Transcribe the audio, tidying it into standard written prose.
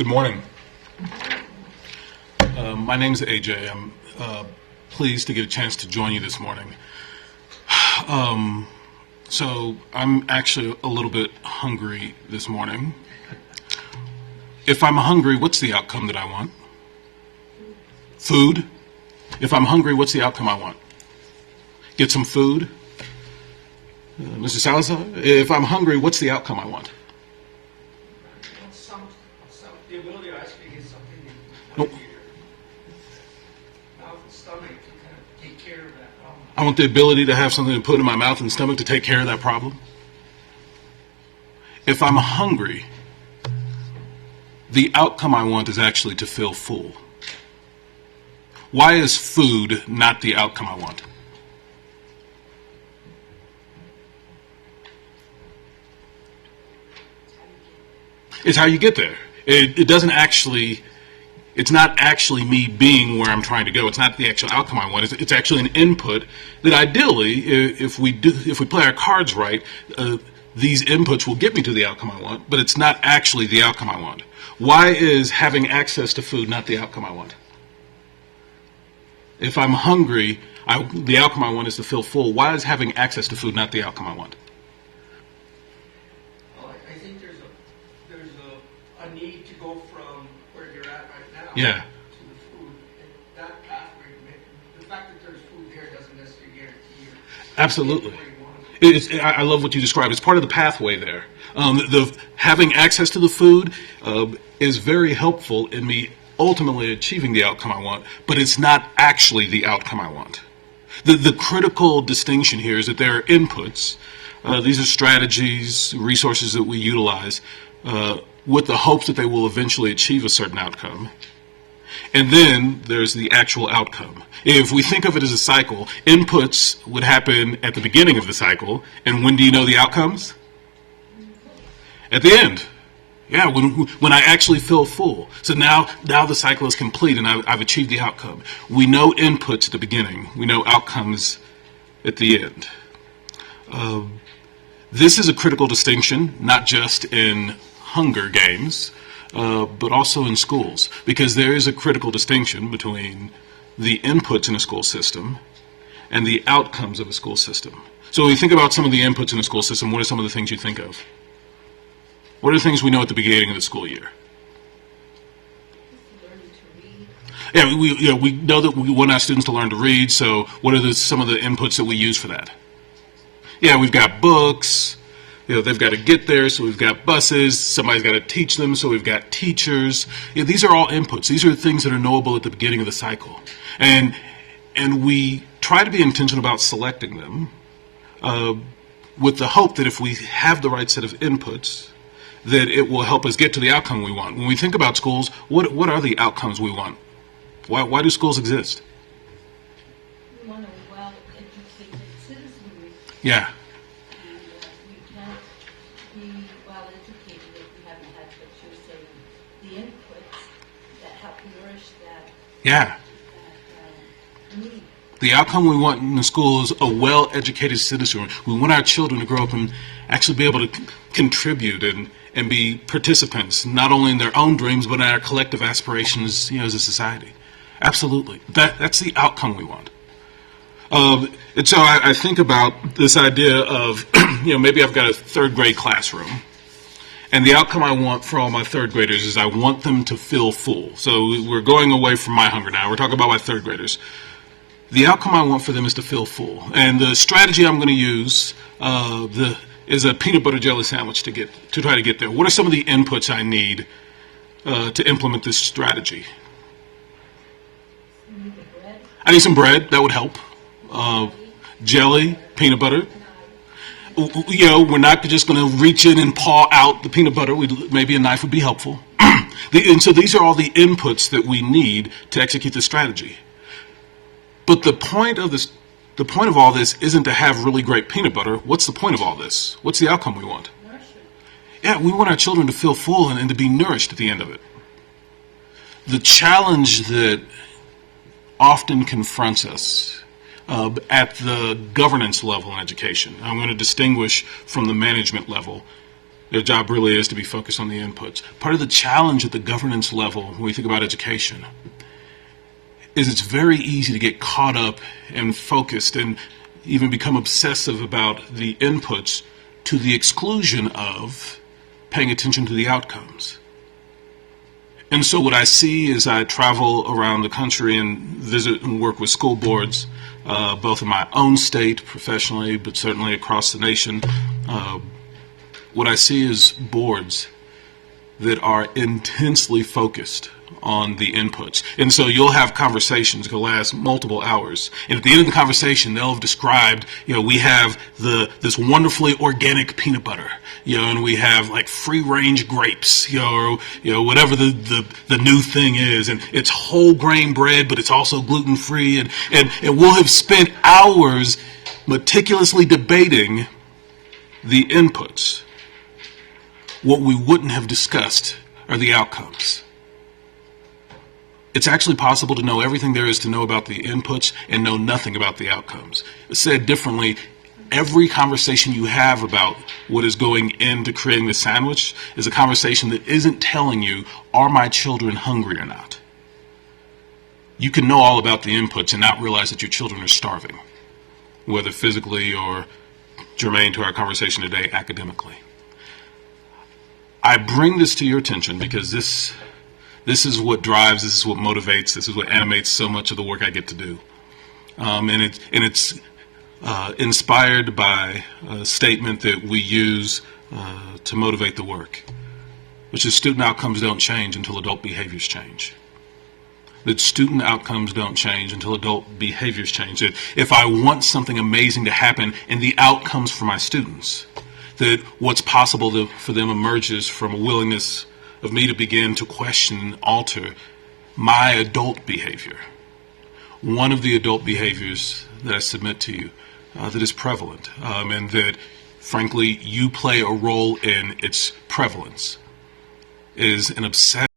Good morning. My name's AJ. I'm pleased to get a chance to join you this morning. So I'm actually a little bit hungry this morning. If I'm hungry, what's the outcome that I want? Food. If I'm hungry, what's the outcome I want? Get some food. Mr. Salazar, if I'm hungry, what's the outcome I want? The ability to actually get something in Nope. your mouth and stomach to kind of take care of that problem. I want the ability to have something to put in my mouth and stomach to take care of that problem. If I'm hungry, the outcome I want is actually to feel full. Why is food not the outcome I want? It's how you get there. It doesn't actually, it's not actually me being where I'm trying to go. It's not the actual outcome I want. It's actually an input that ideally, if we play our cards right, these inputs will get me to the outcome I want, but it's not actually the outcome I want. Why is having access to food not the outcome I want? If I'm hungry, the outcome I want is to feel full. Why is having access to food not the outcome I want? Well, I think there's a need to go from where you're at right now Yeah. to the food. And that pathway, the fact that there's food there doesn't necessarily guarantee you. Absolutely. Where you want to go. I love what you described. It's part of the pathway there. The having access to the food is very helpful in me ultimately achieving the outcome I want, but it's not actually the outcome I want. The critical distinction here is that there are inputs. These are strategies, resources that we utilize with the hopes that they will eventually achieve a certain outcome. And then there's the actual outcome. If we think of it as a cycle, inputs would happen at the beginning of the cycle, and when do you know the outcomes? At the end. Yeah, when I actually feel full. So now the cycle is complete and I've achieved the outcome. We know inputs at the beginning. We know outcomes at the end. This is a critical distinction, not just in Hunger Games, but also in schools, because there is a critical distinction between the inputs in a school system and the outcomes of a school system. So when you think about some of the inputs in a school system, what are some of the things you think of? What are the things we know at the beginning of the school year? Yeah, we know that we want our students to learn to read, so what are some of the inputs that we use for that? Yeah, we've got books, they've got to get there, so we've got buses, somebody's got to teach them, so we've got teachers. These are all inputs. These are things that are knowable at the beginning of the cycle. And we try to be intentional about selecting them with the hope that if we have the right set of inputs, that it will help us get to the outcome we want. When we think about schools, what are the outcomes we want? Why do schools exist? We want a well-educated citizenry. Yeah. We can't be well-educated if we haven't had what you're saying, the inputs that help nourish that, Yeah. need. The outcome we want in the school is a well-educated citizenry. We want our children to grow up and actually be able to contribute and be participants, not only in their own dreams, but in our collective aspirations, as a society. Absolutely. That's the outcome we want. And so I think about this idea of, maybe I've got a third grade classroom, and the outcome I want for all my third graders is I want them to feel full. So we're going away from my hunger now. We're talking about my third graders. The outcome I want for them is to feel full. And the strategy I'm going to use is a peanut butter jelly sandwich to try to get there. What are some of the inputs I need to implement this strategy? I need some bread. That would help. Jelly, peanut butter. We're not just going to reach in and paw out the peanut butter. Maybe a knife would be helpful. And so these are all the inputs that we need to execute the strategy. But the point of all this isn't to have really great peanut butter. What's the point of all this? What's the outcome we want? Nourishment. Yeah, we want our children to feel full and to be nourished at the end of it. The challenge that often confronts us at the governance level in education, I'm going to distinguish from the management level, Their job really is to be focused on the inputs. Part of the challenge at the governance level when we think about education is it's very easy to get caught up and focused and even become obsessive about the inputs to the exclusion of paying attention to the outcomes. And so what I see as I travel around the country and visit and work with school boards, both in my own state professionally, but certainly across the nation, what I see is boards that are intensely focused on the inputs. And so you'll have conversations that will last multiple hours. And at the end of the conversation, they'll have described, we have this wonderfully organic peanut butter, and we have like free range grapes, or whatever the new thing is. And it's whole grain bread, but it's also gluten free. And we'll have spent hours meticulously debating the inputs. What we wouldn't have discussed are the outcomes. It's actually possible to know everything there is to know about the inputs and know nothing about the outcomes. Said differently, every conversation you have about what is going into creating the sandwich is a conversation that isn't telling you, are my children hungry or not? You can know all about the inputs and not realize that your children are starving, whether physically or germane to our conversation today, academically. I bring this to your attention because this is what drives, this is what motivates, this is what animates so much of the work I get to do. And it's inspired by a statement that we use to motivate the work, which is student outcomes don't change until adult behaviors change. That student outcomes don't change until adult behaviors change. That if I want something amazing to happen in the outcomes for my students, that what's possible for them emerges from a willingness of me to begin to question and alter my adult behavior. One of the adult behaviors that I submit to you that is prevalent, and that, frankly, you play a role in its prevalence, is an obsession